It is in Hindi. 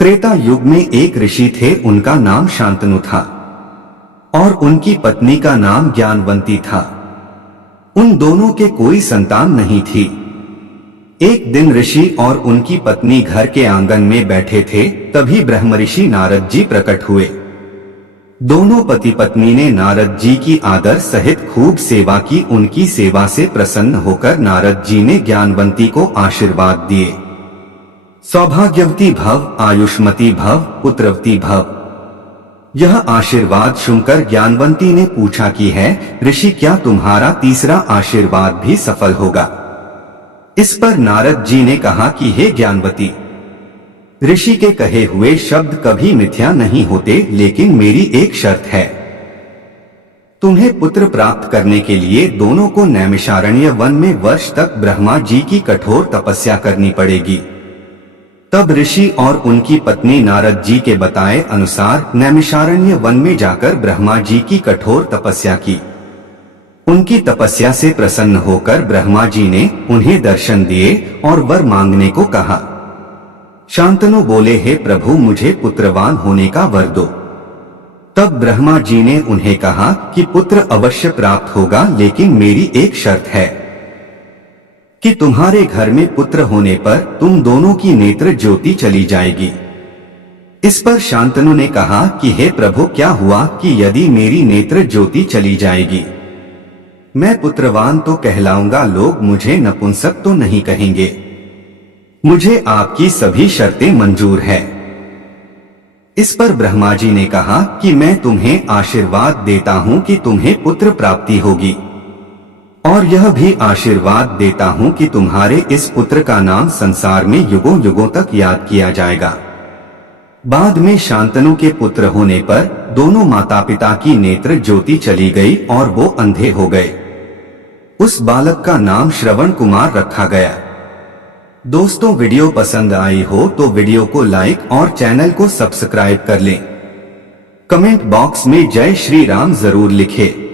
त्रेता युग में एक ऋषि थे, उनका नाम शांतनु था और उनकी पत्नी का नाम ज्ञानवंती था। उन दोनों के कोई संतान नहीं थी। एक दिन ऋषि और उनकी पत्नी घर के आंगन में बैठे थे, तभी ब्रह्मऋषि नारद जी प्रकट हुए। दोनों पति पत्नी ने नारद जी की आदर सहित खूब सेवा की। उनकी सेवा से प्रसन्न होकर नारद जी ने ज्ञानवंती को आशीर्वाद दिए, सौभाग्यवती भव, आयुष्मती भव, पुत्रवती भव। यह आशीर्वाद सुनकर ज्ञानवंती ने पूछा कि है ऋषि, क्या तुम्हारा तीसरा आशीर्वाद भी सफल होगा? इस पर नारद जी ने कहा कि हे ज्ञानवती, ऋषि के कहे हुए शब्द कभी मिथ्या नहीं होते, लेकिन मेरी एक शर्त है। तुम्हें पुत्र प्राप्त करने के लिए दोनों को नैमिषारण्य वन में वर्ष तक ब्रह्मा जी की कठोर तपस्या करनी पड़ेगी। तब ऋषि और उनकी पत्नी नारद जी के बताए अनुसार नैमिषारण्य वन में जाकर ब्रह्मा जी की कठोर तपस्या की। उनकी तपस्या से प्रसन्न होकर ब्रह्मा जी ने उन्हें दर्शन दिए और वर मांगने को कहा। शांतनु बोले, हे प्रभु, मुझे पुत्रवान होने का वर दो। तब ब्रह्मा जी ने उन्हें कहा कि पुत्र अवश्य प्राप्त होगा, लेकिन मेरी एक शर्त है कि तुम्हारे घर में पुत्र होने पर तुम दोनों की नेत्र ज्योति चली जाएगी। इस पर शांतनु ने कहा कि हे प्रभु, क्या हुआ कि यदि मेरी नेत्र ज्योति चली जाएगी, मैं पुत्रवान तो कहलाऊंगा, लोग मुझे नपुंसक तो नहीं कहेंगे। मुझे आपकी सभी शर्तें मंजूर है। इस पर ब्रह्मा जी ने कहा कि मैं तुम्हें आशीर्वाद देता हूं कि तुम्हें पुत्र प्राप्ति होगी, और यह भी आशीर्वाद देता हूं कि तुम्हारे इस पुत्र का नाम संसार में युगों युगों तक याद किया जाएगा। बाद में शांतनु के पुत्र होने पर दोनों माता पिता की नेत्र ज्योति चली गई और वो अंधे हो गए। उस बालक का नाम श्रवण कुमार रखा गया। दोस्तों, वीडियो पसंद आई हो तो वीडियो को लाइक और चैनल को सब्सक्राइब कर लें। कमेंट बॉक्स में जय श्री राम जरूर लिखें।